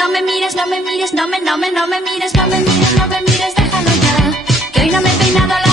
no me mires, no me mires, no me mires, no me mires, no me mires, déjalo ya. Que hoy no me he peinado la